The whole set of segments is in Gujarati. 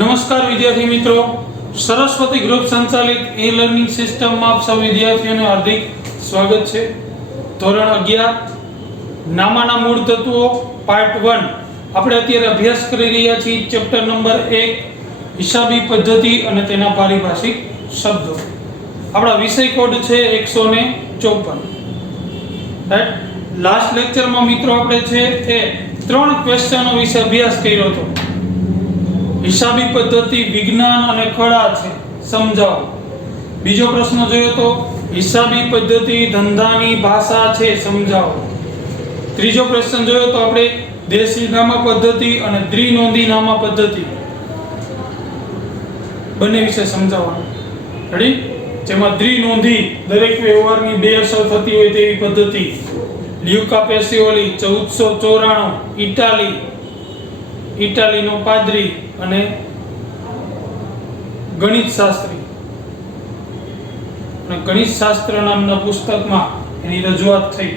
નમસ્કાર વિદ્યાર્થી મિત્રો, સરસ્વતી ગ્રુપ સંચાલિત ઈ લર્નિંગ સિસ્ટમમાં આપ સૌ વિદ્યાર્થીઓનું હાર્દિક સ્વાગત છે। ધોરણ 11 નામાના મૂળ તત્વો પાર્ટ 1 આપણે અત્યારે અભ્યાસ કરી રહ્યા છીએ। ચેપ્ટર નંબર 1 હિસાબી પદ્ધતિ અને તેના પારિભાષિક શબ્દો। આપણા વિષય કોડ છે 154। રાઈટ, લાસ્ટ લેક્ચરમાં મિત્રો આપણે છે એ 3 ક્વેશ્ચનો વિશે અભ્યાસ કર્યો હતો। હિસાબી પદ્ધતિ વિજ્ઞાન અને કળા છે, સમજાવો। બીજો પ્રશ્ન જોયો તો હિસાબી પદ્ધતિ ધંધાની ભાષા છે, સમજાવો। ત્રીજો પ્રશ્ન જોયો તો આપણે દેશી નામા પદ્ધતિ અને દ્વિનોંધી નામા પદ્ધતિ બંને વિશે સમજાવવાનું। રેડી? જેમાં દ્વિનોંધી દરેક વ્યવહારની બે અસર થતી હોય તેવી પદ્ધતિ। લ્યુકા પેસિઓલી 1494 ઇટાલીનો પાદરી અને ગણિત શાસ્ત્રી, અને ગણિત શાસ્ત્ર નામના પુસ્તકમાં એની રજૂઆત થઈ।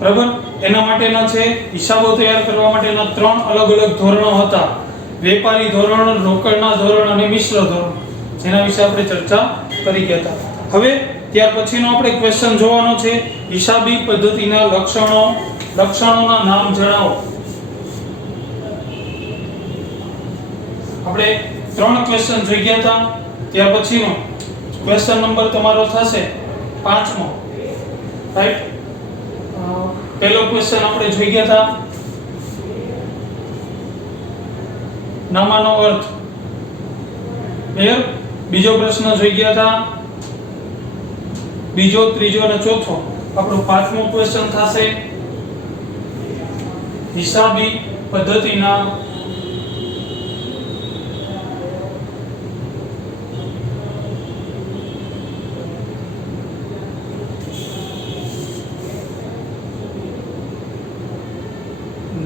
બરાબર? એના માટેના છે હિસાબો તૈયાર કરવા માટેના 3 અલગ અલગ ધોરણો હતા। વેપારી ધોરણ, રોકડના ધોરણ અને મિશ્ર ધોરણ, જેના વિશે આપણે ચર્ચા કરી ગયા હતા। હવે ત્યાર પછીનો આપણે ક્વેશ્ચન જોવાનો છે હિસાબી પદ્ધતિના લક્ષણોના નામ જણાવો। આપણે 3 ક્વેશ્ચન જોઈ ગયા હતા। ત્યાર પછીનો ક્વેશ્ચન નંબર તમારો થશે 5મો। રાઈટ? પહેલો ક્વેશ્ચન આપણે જોઈ ગયા હતા નામાનો અર્થ। ક્લિયર? બીજો પ્રશ્ન જોઈ ગયા હતા, બીજો, ત્રીજો અને ચોથો। આપણો 5મો ક્વેશ્ચન થશે હિસાબી પદ્ધતિના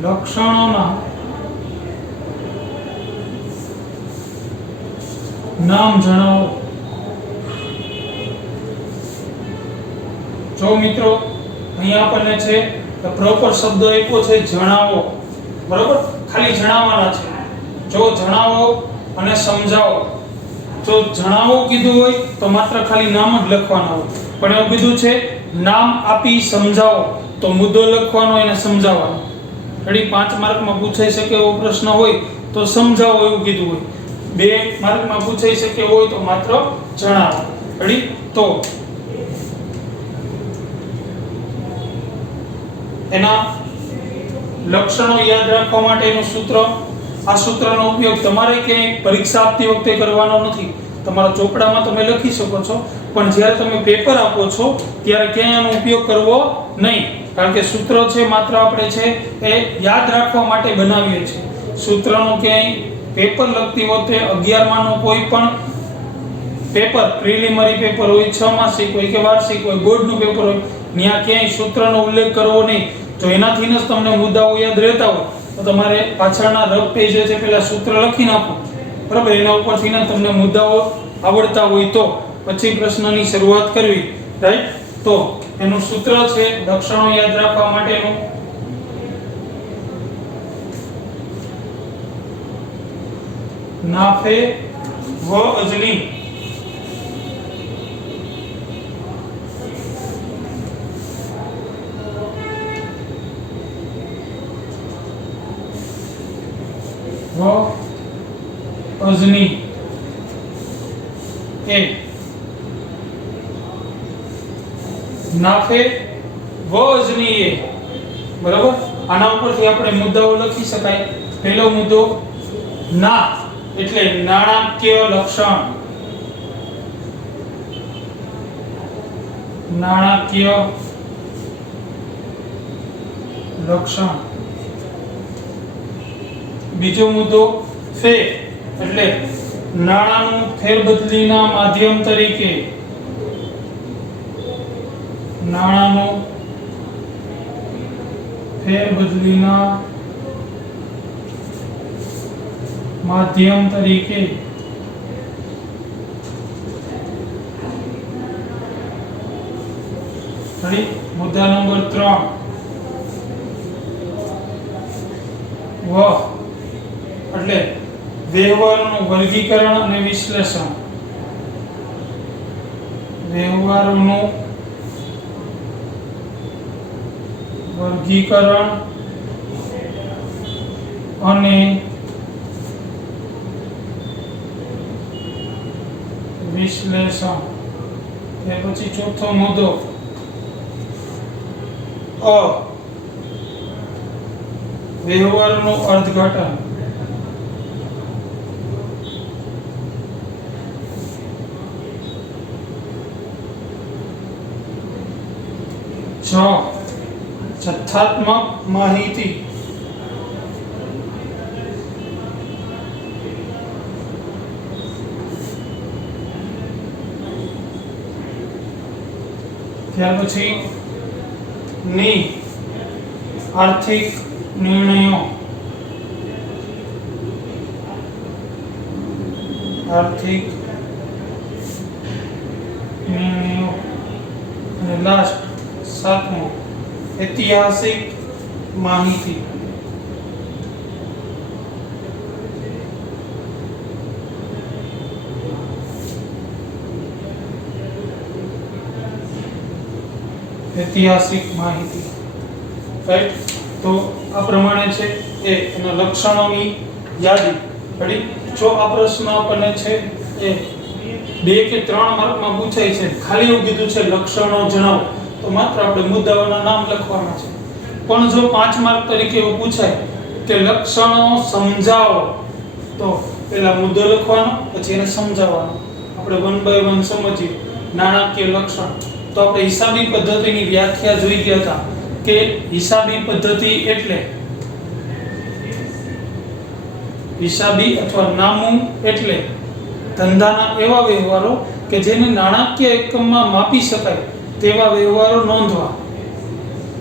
લક્ષણોના નામ જણાવો। જો મિત્રો અહીંયા આપણને છે પ્રોપર શબ્દ આપ્યો છે જણાવો, બરોબર? ખાલી જણાવવાના છે। જો જણાવો અને સમજાવો, જો જણાવો કીધું હોય તો માત્ર ખાલી નામ જ લખવાના હોય, પણ એવું કીધું છે નામ આપી સમજાવો તો મુદ્દો લખવાનો એને સમજાવવાનો। રેડી? 5 માર્કમાં પૂછાઈ શકે એવો પ્રશ્ન હોય તો સમજાવો એવું કીધું હોય, 2 માર્કમાં પૂછાઈ શકે હોય તો માત્ર જણાવો। રેડી? તો એના લક્ષણો યાદ રાખવા માટેનું સૂત્ર, આ સૂત્રનો ઉપયોગ તમારે ક્યાંય પરીક્ષા આપતી વખતે કરવાનો નથી। તમારા ચોપડામાં તમે લખી શકો છો, પણ જ્યારે તમે પેપર આપો છો ત્યારે ક્યાંય આનો ઉપયોગ કરવો નહીં, કારણ કે સૂત્ર છે માત્ર આપણે છે એ યાદ રાખવા માટે બનાવીએ છીએ। સૂત્રનો ક્યાંય પેપર લખતી વખતે 11માનો કોઈ પણ પેપર, પ્રિલિમિનરી પેપર હોય, 6 માસિક હોય કે વાર્ષિક હોય, બોર્ડનું પેપર હોય, ત્યાં ક્યાંય સૂત્રનો ઉલ્લેખ કરવો નહીં। જો એનાથી જ તમને મુદ્દાઓ યાદ રહેતા હોય તો તમારે પાછળના રફ પેજ છે પહેલા સૂત્ર લખી નાખો, બરાબર? એના ઉપરથી તમને મુદ્દાઓ આવડતા હોય તો પછી પ્રશ્નની શરૂઆત કરવી। રાઈટ? તો એનું સૂત્ર છે લક્ષણો યાદ રાખવા માટેનું નાફે વ અજની। વ અજની એ નાફે વ અજની એ, બરાબર? આના ઉપરથી આપણે મુદ્દાઓ લખી શકાય। પહેલો મુદ્દો ના એટલે નાણાકીય લક્ષણ, નાણાકીય લક્ષણ। બીજો મુદ્દો ફે એટલે નાણાંનું ફેરબદલીના માધ્યમ તરીકે, નાણાંનું ફેરબદલીના માધ્યમ તરીકે। મુદ્દા નંબર 3 વ એટલે વ્યવહારોનું વર્ગીકરણ અને વિશ્લેષણ. વ્યવહારોનું વર્ગીકરણ અને વિશ્લેષણ. ત્યાર પછી ચોથો મુદ્દો વ્યવહારનું અર્થઘટન. જથ્થાત્મક માહિતી. ત્યાર પછી આર્થિક નિર્ણયો. આર્થિક નિર્ણયો. અને લાસ્ટ સાતમો ઐતિહાસિક માહિતી. ઐતિહાસિક માહિતી. રાઈટ. તો આ પ્રમાણે છે એ એના લક્ષણોની યાદી. રેડી. જો આ પ્રશ્ન આપણને છે એ 2 કે 3 માર્કમાં પૂછાય છે, ખાલી એવું કીધું છે લક્ષણો જણાવો, તો માત્ર આપણે મુદ્દાઓના નામ લખવાના છે. પણ જો 5 માર્ક તરીકે એવું પૂછાય કે લક્ષણો સમજાવો, તો પહેલા મુદ્દો લખવાનો, પછી એને સમજાવવાનો. આપણે 1 by 1 સમજીએ. નાણાકીય લક્ષણ. તો આપણે હિસાબી પદ્ધતિની વ્યાખ્યા જોઈ ગયા હતા કે હિસાબી પદ્ધતિ એટલે હિસાબી અથવા નામું એટલે ધંધાના એવા વ્યવહારો કે જેને નાણાકીય એકમમાં માપી શકાય તેવા વ્યવહારો નોંધવા.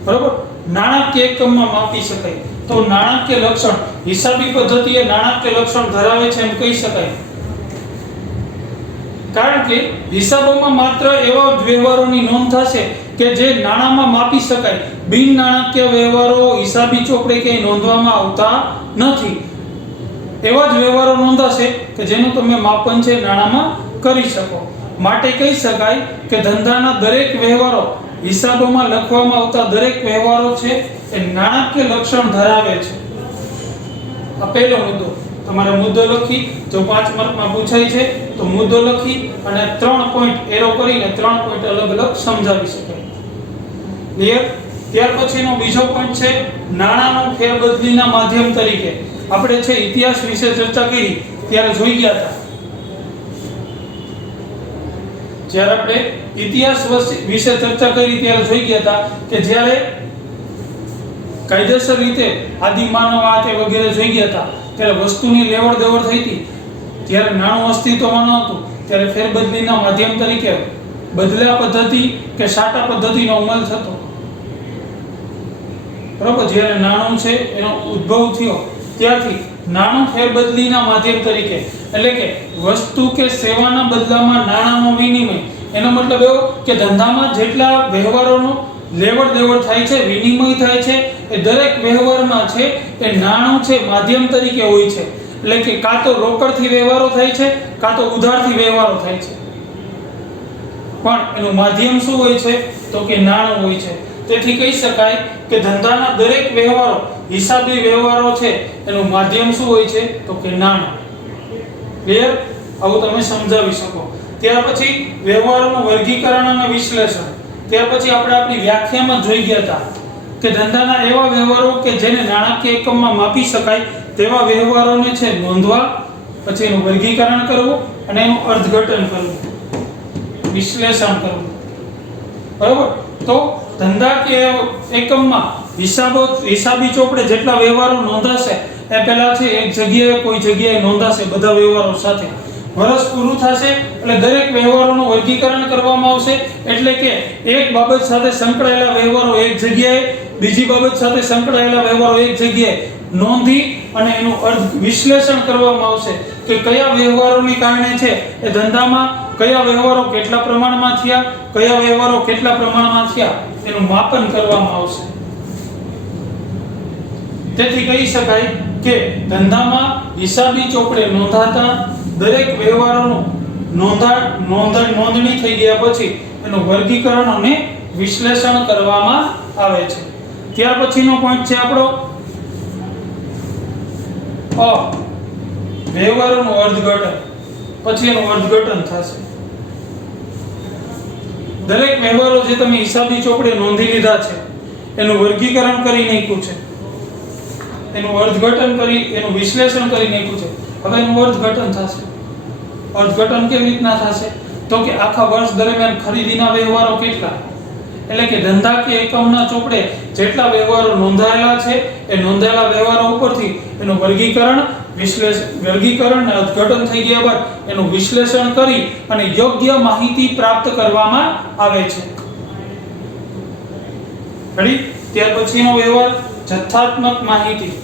બરાબર. નાણાકીય એકમમાં માપી શકાય તો નાણાકીય લક્ષણ, હિસાબી પદ્ધતિ એ નાણાકીય લક્ષણ ધરાવે છે એમ કહી શકાય. કારણ કે હિસાબોમાં માત્ર એવા વ્યવહારોની નોંધ થશે કે જે નાણાંમાં માપી શકાય. બિન નાણાકીય વ્યવહારો હિસાબી ચોપડે ક્યાંય નોંધવામાં આવતા નથી. એવા જ વ્યવહારો નોંધાશે કે જેનું તમે માપન છે નાણાંમાં કરી શકો. માટે કહી શકાય કે ધંધાના દરેક વ્યવહારો, હિસાબોમાં લખવામાં આવતા દરેક વ્યવહારો છે એ નાણાકીય લક્ષણ ધરાવે છે. આ પહેલો મુદ્દો. તમારે મુદ્દો લખી, જો 5 માર્કમાં પૂછાય છે તો મુદ્દો લખી અને 3 પોઈન્ટ એરો કરીને 3 પોઈન્ટ અલગ અલગ સમજાવી શકાય. ક્લિયર. ત્યાર પછીનો બીજો પોઈન્ટ છે નાણાંનો ફેરબદલીના માધ્યમ તરીકે. આપણે છે ઇતિહાસ વિશે ચર્ચા કરી ત્યારે જોઈ ગયા હતા. જ્યારે આપણે ઇતિહાસ વિશે ચર્ચા કરી ત્યારે જોઈ ગયા હતા કે જ્યારે કાયદેસર રીતે આદિમાનવ આ તે વગેરે જોઈ ગયા હતા ત્યારે વસ્તુની લેવડ દેવડ થઈ હતી. જ્યારે નાણું અસ્તિત્વમાં ન હતું ત્યારે ફેરબદલીના માધ્યમ તરીકે બદલા પદ્ધતિ કે સાટા પદ્ધતિનો અમલ થતો. બરાબર. જ્યારે નાણું છે એનો ઉદ્ભવ થયો ત્યારથી નાણું ફેરબદલીના માધ્યમ તરીકે, એટલે કે વસ્તુ કે સેવાના બદલામાં નાણાંનો વિનિમય. એનો મતલબ એવો કે ધંધામાં જેટલા વ્યવહારોનો લેવડ દેવડ થાય છે, વિનિમય થાય છે, એ દરેક વ્યવહારમાં છે એ નાણું છે માધ્યમ તરીકે હોય છે. એટલે કે કાં તો રોકડથી વ્યવહારો થાય છે, કાં તો ઉધારથી વ્યવહારો થાય છે, પણ એનું માધ્યમ શું હોય છે તો કે નાણું હોય છે. તેથી કહી શકાય કે ધંધાના દરેક વ્યવહારો, હિસાબી વ્યવહારો છે એનું માધ્યમ શું હોય છે તો કે નાણું. ક્લિયર. આવું તમે સમજાવી શકો. ત્યાર પછી વ્યવહારોનું વર્ગીકરણ અને વિશ્લેષણ. ત્યાર પછી આપણે આપણી વ્યાખ્યામાં જોઈ ગયા હતા કે ધંધાના એવા વ્યવહારો કે જેને નાણાકીય એકમમાં માપી શકાય તેવા વ્યવહારોને છે નોંધવા, પછી એનું વર્ગીકરણ કરવું અને એનું અર્થઘટન કરવું, વિશ્લેષણ કરવું. બરાબર. તો ધંધાકીય એકમમાં હિસાબી ચોપડે જેટલા વ્યવહારો નોંધાશે એ પહેલા છે એક જગ્યાએ કોઈ જગ્યાએ નોંધાશે બધા વ્યવહારો સાથે. વર્ષ પૂરું થશે એટલે દરેક વ્યવહારોનું વર્ગીકરણ કરવામાં આવશે. એટલે કે એક બાબત સાથે સંકળાયેલા વ્યવહારો એક જગ્યાએ, બીજી બાબત સાથે સંકળાયેલા વ્યવહારો એક જગ્યાએ નોંધી અને એનું વિશ્લેષણ કરવામાં આવશે કે કયા વ્યવહારોને કારણે છે એ ધંધામાં કયા વ્યવહારો કેટલા પ્રમાણમાં થયા, કયા વ્યવહારો કેટલા પ્રમાણમાં થયા એનું માપન કરવામાં આવશે. તેથી કહી શકાય કે ધંધામાં હિસાબી ચોપડે નોંધાતા દરેક વ્યવહારોનું નોંધણી થઈ ગયા પછી એનું વર્ગીકરણ અને વિશ્લેષણ કરવામાં આવે છે. ત્યાર પછીનો પોઈન્ટ છે આપણો વ્યવહારોનું અર્થઘટન. પછી એનું અર્થઘટન થશે. દરેક વ્યવહારો જે તમે હિસાબી ચોપડે નોંધી લીધા છે એનું વર્ગીકરણ કરી નાખ્યું છે, એનું અર્થઘટન કરી, એનું વિશ્લેષણ કરી નાખ્યું છે. હવે એનું અર્થઘટન થશે. અર્થઘટન કેવી રીતના થશે? તો કે આખા વર્ષ દરમિયાન ખરીદીના વ્યવહારો કેટલા, એટલે કે ધંધાકીય એકમના ચોપડે જેટલા વ્યવહારો નોંધાયેલા છે એ નોંધાયેલા વ્યવહારો ઉપરથી એનું વર્ગીકરણ અને અર્થઘટન થઈ ગયા બાદ એનું વિશ્લેષણ કરી અને યોગ્ય માહિતી પ્રાપ્ત કરવામાં આવે છે. રેડી? ત્યાર પછીનો વ્યવહાર જથ્થાત્મક માહિતી.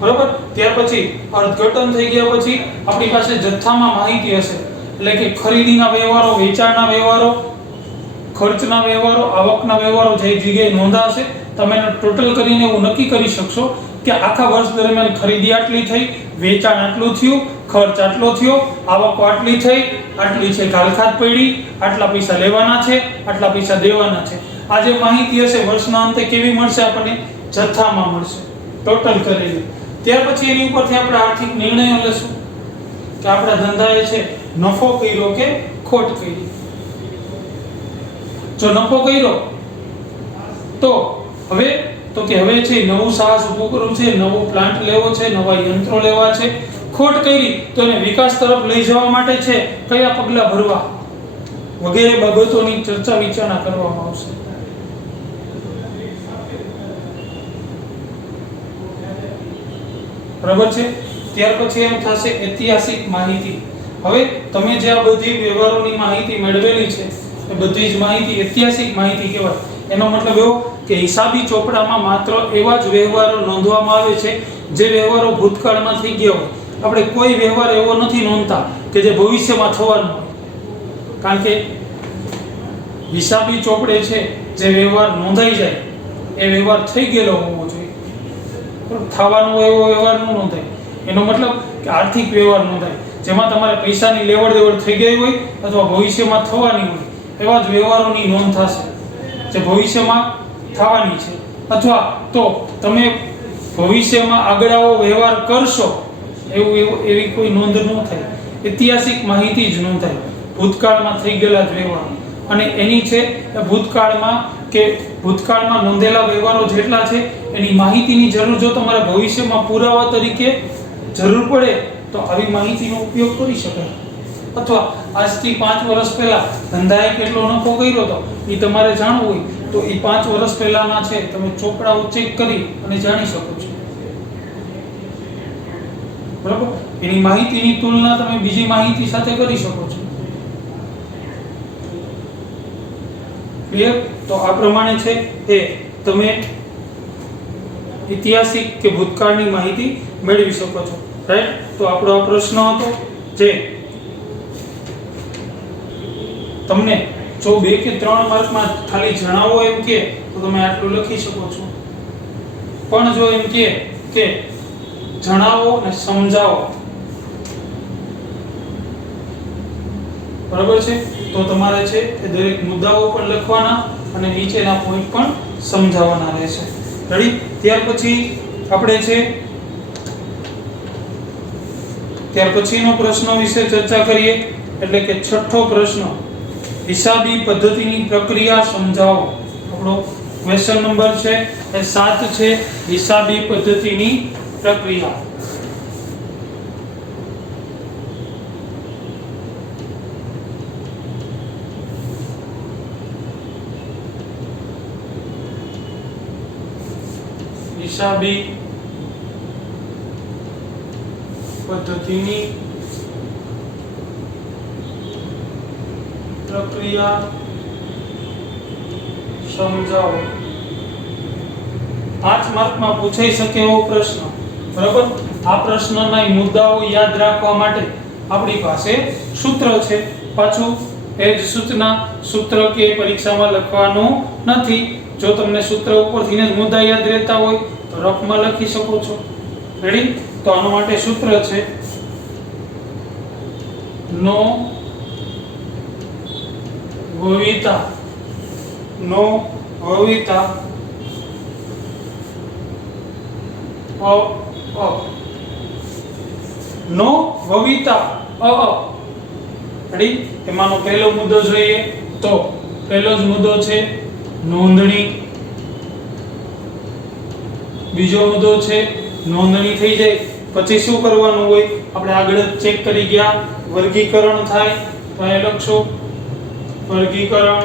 બરોબર? ત્યાર પછી અર્થઘટન થઈ ગયા પછી આપણી પાસે જથ્થામાં માહિતી હશે, એટલે કે ખરીદીના વ્યવહારો, વેચાણના વ્યવહારો, ખર્ચના વ્યવહારો, આવકના વ્યવહારો જે જગ્યાએ નોંધાશે તમે ટોટલ કરીને એવું નક્કી કરી શકશો કે આખા વર્ષ દરમિયાન ખરીદી આટલી થઈ, વેચાણ આટલું થયું, ખર્ચ આટલો થયો, આવકો આટલી થઈ, આટલી છે ઘાલખાત પડી, આટલા પૈસા લેવાના છે, આટલા પૈસા દેવાના છે. આ જે માહિતી હશે વર્ષના અંતે કેવી મળશે? આપણને જથ્થામાં મળશે, ટોટલ કરેલી. ત્યાર પછી એની ઉપરથી આપણે આર્થિક નિર્ણયો લેશું કે આપણા ધંધાએ છે નફો કર્યો કે ખોટ કરી. જો નફો કર્યો તો હવે છે નવું સાહસ ઊભું કરવું છે, નવો પ્લાન્ટ લેવો છે, નવા યંત્રો લેવા છે. ખોટ કરી તો એને વિકાસ તરફ લઈ જવા માટે છે કયા પગલાં ભરવા વગેરે બાબતોની ચર્ચા વિચારણા કરવામાં આવશે. બરાબર છે? ત્યાર પછી એમ થશે ઐતિહાસિક માહિતી. હવે તમે જે આ બધી વ્યવહારોની માહિતી મેળવેલી છે એ બધી જ માહિતી ઐતિહાસિક માહિતી કહેવાય. એનો મતલબ એવો કે હિસાબી ચોપડામાં માત્ર એવા જ વ્યવહારો નોંધવામાં આવે છે જે વ્યવહારો ભૂતકાળમાં થઈ ગયા હોય. આપણે કોઈ વ્યવહાર એવો નથી નોંધતા કે જે ભવિષ્યમાં થવાનો હોય, કારણ કે હિસાબી ચોપડે છે જે વ્યવહાર નોંધાઈ જાય એ વ્યવહાર થઈ ગયેલો હોવો જોઈએ. થવાનો એવો વ્યવહાર ન નોંધાય. એનો મતલબ કે આર્થિક વ્યવહાર નોંધાય જેમાં તમારે પૈસાની લેવડ દેવડ થઈ ગઈ હોય અથવા ભવિષ્યમાં થવાની હોય એવા જ વ્યવહારોની નોંધ થશે જે ભવિષ્યમાં થવાની છે, અથવા તો તમે ભવિષ્યમાં આગળ આવો વ્યવહાર કરશો એવી કોઈ નોંધ ન થાય. ઐતિહાસિક માહિતી જ નોંધાય ભૂતકાળમાં થઈ ગયેલા જ વ્યવહારો. અને એની છે ભૂતકાળમાં નોંધેલા વ્યવહારો જેટલા છે એની માહિતીની જરૂર જો તમારે ભવિષ્યમાં પુરાવા તરીકે જરૂર પડે તો આવી માહિતીનો ઉપયોગ કરી શકાય. અથવા આજથી 5 વર્ષ પહેલા ધંધાએ કેટલો નફો કર્યો હતો એ તમારે જાણવું હોય તો એ 5 વર્ષ પહેલાના છે તમે ચોપડાઓ ચેક કરી અને જાણી શકો છો. બરાબર? એની માહિતીની તુલના તમે બીજી માહિતી સાથે કરી શકો છો. ક્લિયર? તો આ પ્રમાણે છે એ તમે ઐતિહાસિક કે ભૂતકાળની માહિતી મેળવી શકો છો. રાઈટ? તો આપણો આ પ્રશ્ન હતો જે તમને જો 2 કે 3 માર્કમાં ખાલી જણાવો એમ કે તો તમે આટલું લખી શકો છો. પણ જો એમ કે જણાવો અને સમજાવો, બરાબર છે, તો તમારે છે એ દરેક મુદ્દાઓ પણ લખવાના અને નીચેના પોઈન્ટ પણ સમજાવવાના રહેશે. રેડી? ત્યાર પછીનો પ્રશ્ન વિશે ચર્ચા કરીએ, એટલે કે 6થો પ્રશ્ન, હિસાબી પદ્ધતિની પ્રક્રિયા સમજાવો. આપણો ક્વેશ્ચન નંબર છે એ 7 છે, હિસાબી પદ્ધતિની પ્રક્રિયા. હિસાબી પદ્ધતિની પ્રક્રિયા સમજાવો. 5 માર્કમાં પૂછાઈ શકે એવો પ્રશ્ન. બરાબર? આ પ્રશ્નના મુદ્દાઓ યાદ રાખવા માટે આપણી પાસે સૂત્ર છે. પાછું એ જ સૂચના સૂત્ર કે પરીક્ષામાં લખવાનું નથી. જો તમને સૂત્ર ઉપરથી જ મુદ્દા યાદ રહેતા હોય તો રફમાં લખી શકો છો. રેડી? તો આના માટે સૂત્ર છે નો વવિતા રેડી? એમાંનો પહેલો મુદ્દો જોઈએ તો પહેલો જ મુદ્દો છે નોંધણી. બીજો મુદ્દો છે નોંધણી થઈ જાય પછી શું કરવાનું હોય? આપણે આગળ ચેક કરી ગયા વર્ગીકરણ થાય તો એ લખશો વર્ગીકરણ.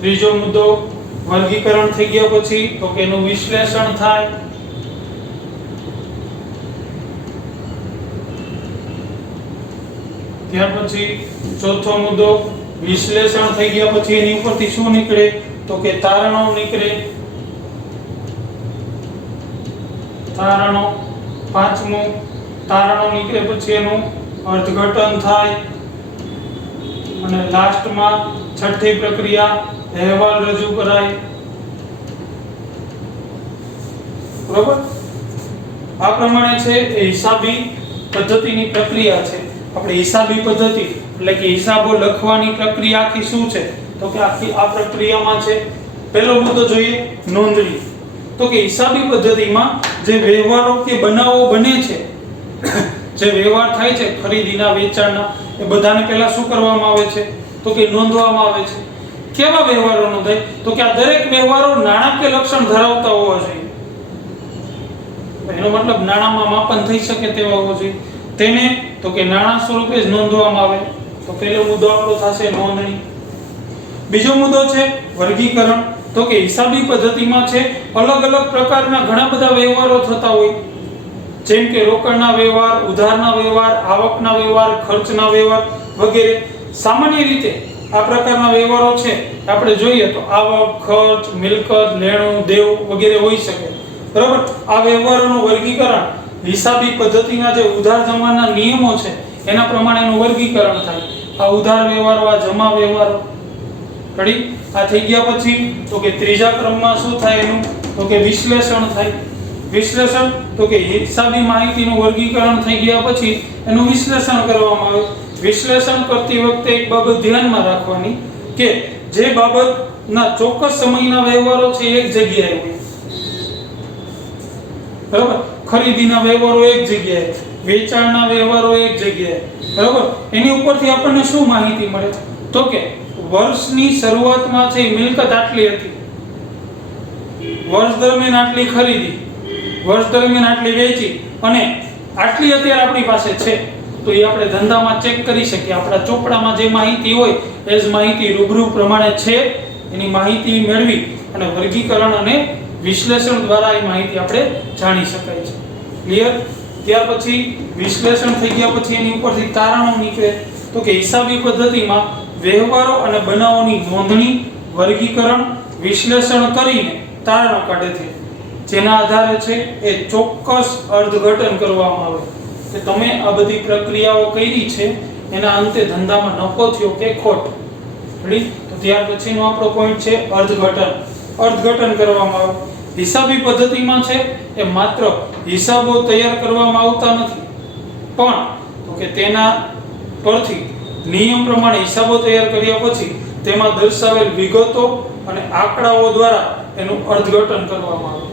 ત્રીજો મુદ્દો વર્ગીકરણ થઈ ગયા પછી તો કે એનું વિશ્લેષણ થાય. ત્યાર પછી ચોથો મુદ્દો વિશ્લેષણ થઈ ગયા પછી એની ઉપરથી શું નીકળે? તો કે તારણો નીકળે. તારણો. પાંચમું તારણો નીકળે પછી એનું અર્થઘટન થાય. અને લાસ્ટમાં છઠ્ઠી પ્રક્રિયા અહેવાલ રજૂ કરાય. બરોબર? આ પ્રમાણે છે એ હિસાબી પદ્ધતિની પ્રક્રિયા છે. આપણે હિસાબી પદ્ધતિ એટલે કે હિસાબો લખવાની પ્રક્રિયા આખી શું છે? તો કે આખી આ પ્રક્રિયામાં છે પહેલો મુદ્દો જોઈએ નોંધણી. તો કે હિસાબી પદ્ધતિમાં જે વ્યવહારો કે બનાવો બને છે, જે વ્યવહાર થાય છે ખરીદીના વેચાણના, એ બધાને પહેલા શું કરવામાં આવે છે? તો કે નોંધવામાં આવે છે. કેવા વ્યવહારો નોંધાય? તો કે આ દરેક વ્યવહારો નાણાકીય લક્ષણ ધરાવતા હોવા જોઈએ. એનો મતલબ નાણાંમાં માપન થઈ શકે તેવા હોવો જોઈએ. તેને તો કે નાણાં સ્વરૂપે જ નોંધવામાં આવે. તો પહેલો મુદ્દો આપણો થશે નોંધણી. બીજો મુદ્દો છે વર્ગીકરણ. તો કે હિસાબી પદ્ધતિમાં છે અલગ અલગ પ્રકારના ઘણા બધા વ્યવહારો થતા હોય, જેમ કે રોકડના વ્યવહાર, ઉધારના વ્યવહાર, આવકના વ્યવહાર, ખર્ચના વ્યવહાર વગેરે. સામાન્ય રીતે આ પ્રકારના વ્યવહારો છે આપણે જોઈએ તો આવક, ખર્ચ, મિલકત, લેણું, દેવું વગેરે હોઈ શકે. બરાબર? આ વ્યવહારોનું વર્ગીકરણ હિસાબી પદ્ધતિના જે ઉધાર જમાના નિયમો છે એના પ્રમાણેનું વર્ગીકરણ થાય. આ ઉધાર વ્યવહારો, આ જમા વ્યવહારો. રેડી? આ થઈ ગયા પછી તો કે ત્રીજા ક્રમમાં શું થાય એનું? તો કે વિશ્લેષણ થાય. વિશ્લેષણ તો કે હિસાબી માહિતીનું વર્ગીકરણ થઈ ગયા પછી એનું વિશ્લેષણ કરવામાં આવે. વિશ્લેષણ કરતી વખતે એક બાબત ધ્યાનમાં રાખવાની કે જે બાબતના ચોક્કસ સમયના વ્યવહારો છે એક જગ્યાએ હોય. બરાબર? ખરીદીના વ્યવહારો એક જગ્યાએ, વેચાણના વ્યવહારો એક જગ્યાએ. બરાબર? એની ઉપરથી આપણને શું માહિતી મળે? તો કે વર્ષની શરૂઆતમાં છે મિલકત આટલી હતી, વર્ષ દરમિયાન આટલી ખરીદી, વર્ષ દરમિયાન આટલી વેચી અને આટલી અત્યારે આપણી પાસે છે. તો એ આપણે ધંધામાં ચેક કરી શકીએ. આપણા ચોપડામાં જે માહિતી હોય એ જ માહિતી રૂબરૂ પ્રમાણે છે. એની માહિતી મેળવી અને વર્ગીકરણ અને વિશ્લેષણ દ્વારા એ માહિતી આપણે જાણી શકાય છે. ક્લિયર? ત્યાર પછી વિશ્લેષણ થઈ ગયા પછી એની ઉપરથી તારણો નીકળે. તો કે હિસાબી પદ્ધતિમાં વ્યવહારો અને બનાવોની નોંધણી, વર્ગીકરણ, વિશ્લેષણ કરીને તારણો કાઢે છે, જેના આધારે છે એ ચોક્કસ અર્થઘટન કરવામાં આવે કે તમે આ બધી પ્રક્રિયાઓ કરી છે એના અંતે ધંધામાં નફો થયો કે ખોટ. રેડી? તો ત્યાર પછીનો આપણો પોઈન્ટ છે અર્થઘટન. અર્થઘટન કરવામાં આવે. હિસાબી પદ્ધતિમાં છે એ માત્ર હિસાબો તૈયાર કરવામાં આવતા નથી, પણ તો કે તેના પરથી નિયમ પ્રમાણે હિસાબો તૈયાર કર્યા પછી તેમાં દર્શાવેલ વિગતો અને આંકડાઓ દ્વારા એનું અર્થઘટન કરવામાં આવે.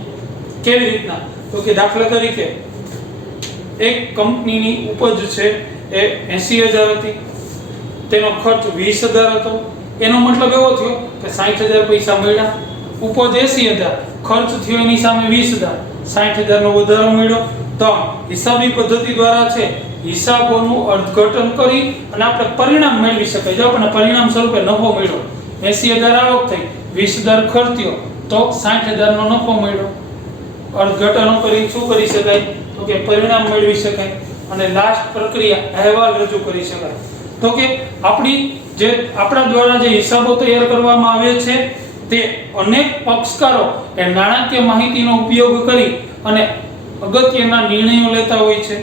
કેવી રીતના? તો કે દાખલા તરીકે એક કંપનીની ઉપજ છે એ 80,000 હતી, તેનો ખર્ચ 20,000 હતો. એનો મતલબ એવો થયો કે 60,000 પૈસા મળ્યા. ઉપજ 80,000, ખર્ચ થયો એની સામે 20,000, 60,000 નો વધારો મળ્યો. તો હિસાબી પદ્ધતિ દ્વારા છે હિસાબોનું અર્થઘટન કરી અને આપણે પરિણામ મેળવી શકાય. જો આપણને પરિણામ સ્વરૂપે નફો મળ્યો, 80,000 આવક થઈ, 20,000 ખર્ચ થયો, તો 60,000 નો નફો મળ્યો. અર્થઘટન કરી શું કરી શકાય? તો કે પરિણામ મેળવી શકાય અને લાસ્ટ પ્રક્રિયા અહેવાલ રજૂ કરી શકાય. તો કે આપણા દ્વારા જે હિસાબો તૈયાર કરવામાં આવે છે તે અનેક પક્ષકારો એ નાણાકીય માહિતીનો ઉપયોગ કરી અને અગત્યના નિર્ણયો લેતા હોય છે.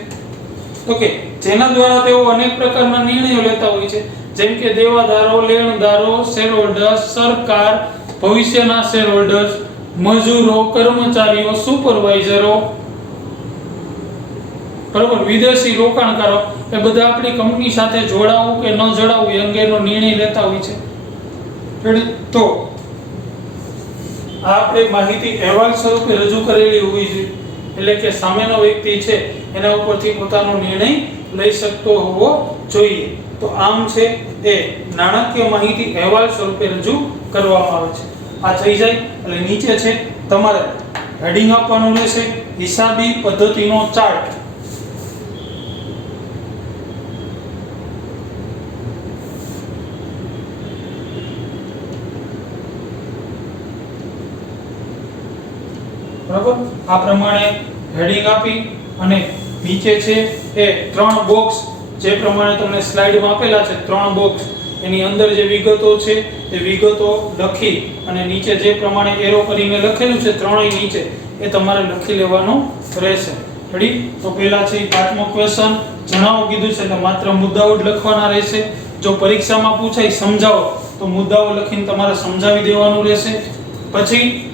તો કે જેના દ્વારા તેઓ અનેક પ્રકારના નિર્ણયો લેતા હોય છે, જેમ કે દેવાદારો, લેણદારો, શેરહોલ્ડર્સ, સરકાર, ભવિષ્યના શેરહોલ્ડર્સ, મજૂરો, કર્મચારીઓ, સુપરવાઇઝરો, બરોબર, વિદેશી રોકાણકારો, એ બધા આપણી કંપની સાથે જોડાવું કે ન જોડાવું એ અંગેનો નિર્ણય લેતા હોય છે. તો આ આપણે માહિતી અહેવાલ સ્વરૂપે રજૂ કરેલી હોવી જોઈએ, એટલે કે સામેનો વ્યક્તિ છે એના ઉપરથી પોતાનો નિર્ણય લઈ શકતો હોવો જોઈએ. તો આમ છે એ નાણાકીય માહિતી અહેવાલ સ્વરૂપે રજૂ કરવામાં આવે છે. આ થઈ જાય એટલે નીચે છે તમારે હેડિંગ આપવાનું રહેશે, હિસાબી પદ્ધતિનો ચાર્ટ. બરાબર, આ પ્રમાણે હેડિંગ આપી અને નીચે છે એ 3 બોક્સ જે પ્રમાણે તમને સ્લાઇડમાં આપેલા છે, 3 બોક્સ, એની અંદર જે વિગતો છે એ વિગતો લખી અને નીચે જે પ્રમાણે એરો કરીને લખેલું છે ત્રણેય નીચે એ તમારે લખી લેવાનું રહેશે. રેડી? તો પહેલા છે 5મો ક્વેશ્ચન, જણાવો કીધું છે એટલે માત્ર મુદ્દાઓ જ લખવાના રહેશે. જો પરીક્ષામાં પૂછાય સમજાવો તો મુદ્દાઓ લખીને તમારે સમજાવી દેવાનું રહેશે. પછી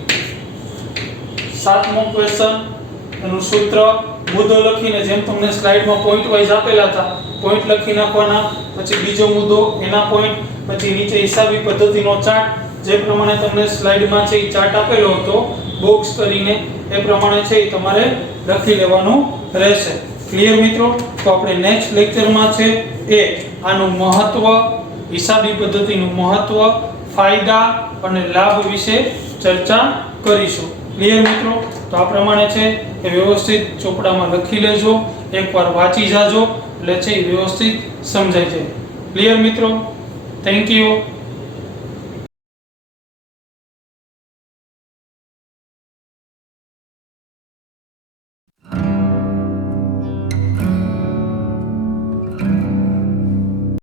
7મો ક્વેશ્ચન, એનું સૂત્ર, મુદ્દો લખીને જેમ તમને સ્લાઇડમાં પોઈન્ટ વાઇઝ આપેલા હતા પોઈન્ટ લખી નાખવાના. પછી બીજો મુદ્દો, એના પોઈન્ટ, પછી નીચે હિસાબી પદ્ધતિનો ચાર્ટ, જે પ્રમાણે તમને સ્લાઇડમાં છે એ ચાર્ટ આપેલો હતો બોક્સ કરીને, એ પ્રમાણે છે એ તમારે લખી લેવાનું રહેશે. ક્લિયર મિત્રો? તો આપણે નેક્સ્ટ લેક્ચરમાં છે એ આનું મહત્વ, હિસાબી પદ્ધતિનું મહત્વ, ફાયદા અને લાભ વિશે ચર્ચા કરીશું. ક્લિયર મિત્રો? તો આ પ્રમાણે છે એ વ્યવસ્થિત ચોપડામાં લખી લેજો, એકવાર વાંચી જાજો એટલે છે એ વ્યવસ્થિત સમજાઈ જાય. ક્લિયર મિત્રો? Thank you.